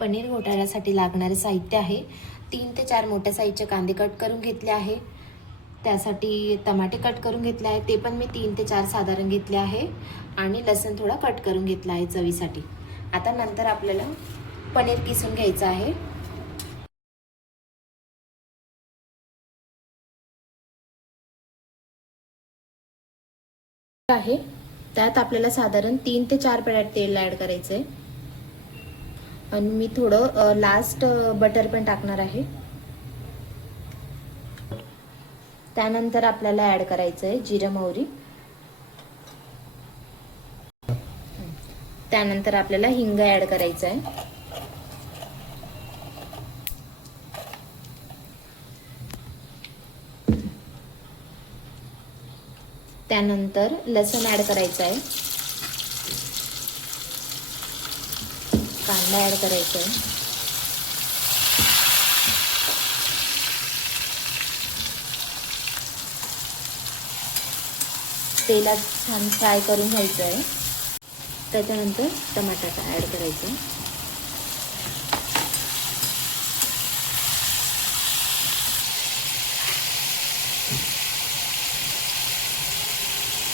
पनीर घोटाळ्यासाठी लागणारे साहित्य आहे. तीन ते चार मोठ्या साईजचे कांदे कट करून घेतले आहे. त्यासाठी टमाटे कट करून घेतले आहे. ते पण मी तीन ते चार साधारण घेतले आहे. आणि लसण थोडा कट करून घेतला आहे चवीसाठी. आता नंतर आपल्याला पनीर किसून घ्यायचं आहे. आहे. त्यात आपल्याला साधारण तीन ते चार पॅकेट तेल ॲड करायचं आहे आणि मी थोडं लास्ट बटर पण टाकणार आहे. त्यानंतर आपल्याला ॲड करायचं आहे जिरं मोहरी. त्यानंतर आपल्याला हिंग ॲड करायचं आहे त्यानंतर लसण ॲड करायचं आहे कांदा ॲड करायचा आहे. तेलात छान फ्राय करून घ्यायचं आहे. त्याच्यानंतर टमाटा ॲड करायचा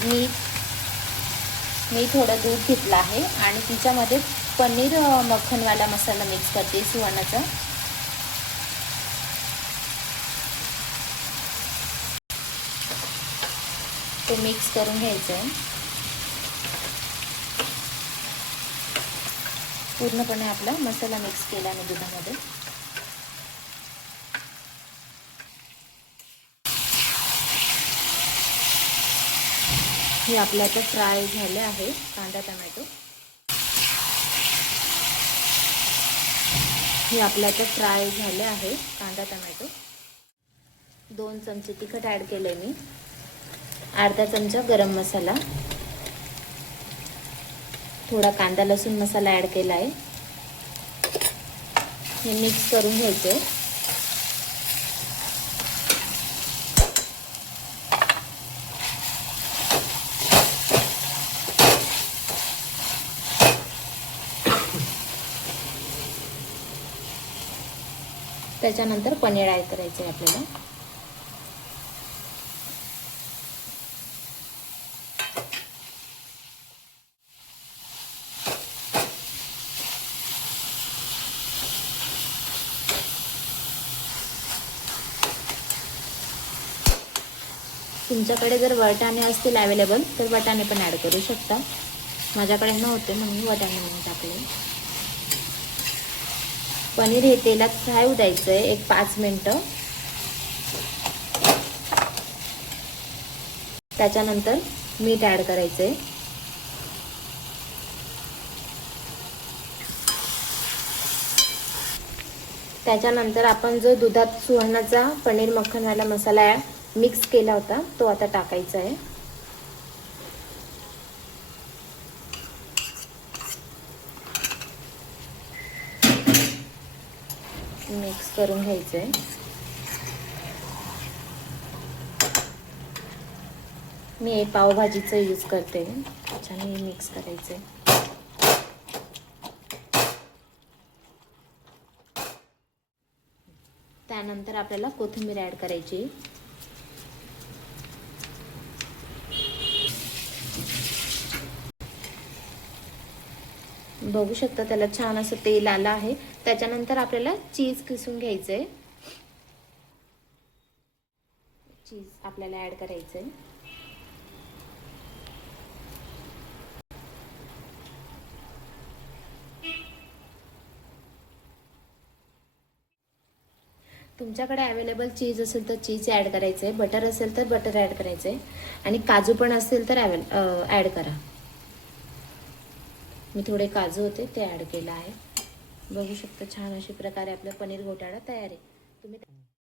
मी मी थोडं दूध घेतलं आहे आणि तिच्यामध्ये पनीर मक्खनवाला मसाला मिक्स करते सुवर्णाचा. तो मिक्स करून घ्यायचं आहे पूर्णपणे आपला मसाला मिक्स केला मी दुधामध्ये. हे आपलं आता फ्राय झाले आहे कांदा टमॅटो. हे आपल्या आता फ्राय झाले आहे कांदा टमॅटो. दोन चमचे तिखट ॲड केले मी. अर्धा चमचा गरम मसाला. थोडा कांदा लसूण मसाला ॲड केला आहे हे मिक्स करून घ्यायचं. आहे त्याच्यानंतर पनीर ॲड करायचं आहे आपल्याला. तुमच्याकडे जर वटाणे असतील अवेलेबल तर वटाणे पण ॲड करू शकता. माझ्याकडे नव्हते म्हणून वटाणे म्हणून टाकले. पनीर हे तेलात फ्राय होऊ द्यायचं आहे एक पाच मिनटं. त्याच्यानंतर मीठ ॲड करायचं आहे त्याच्यानंतर आपण जो दुधात सुवर्णाचा पनीर मक्खनवाला मसाला मिक्स केला होता तो आता टाकायचा आहे. मिक्स करून घ्यायचं आहे मी पावभाजीचं यूज करते. त्याच्याने मिक्स करायचं आहे त्यानंतर आपल्याला कोथिंबीर ॲड करायची. बघू शकता त्याला छान असं तेल आलं आहे. त्याच्यानंतर आपल्याला चीज किसून घ्यायचं आहे चीज आपल्याला ॲड करायचं आहे तुमच्याकडे अवेलेबल चीज असेल तर चीज ॲड करायचं आहे बटर असेल तर बटर ॲड करायचं आहे आणि काजू पण असेल तर ॲवेल ॲड करा. मी थोडे काजू होते ते ॲड केलं आहे. बघू शकता छान अशा प्रकारे आपलं पनीर घोटाळा तयार आहे. तुम्ही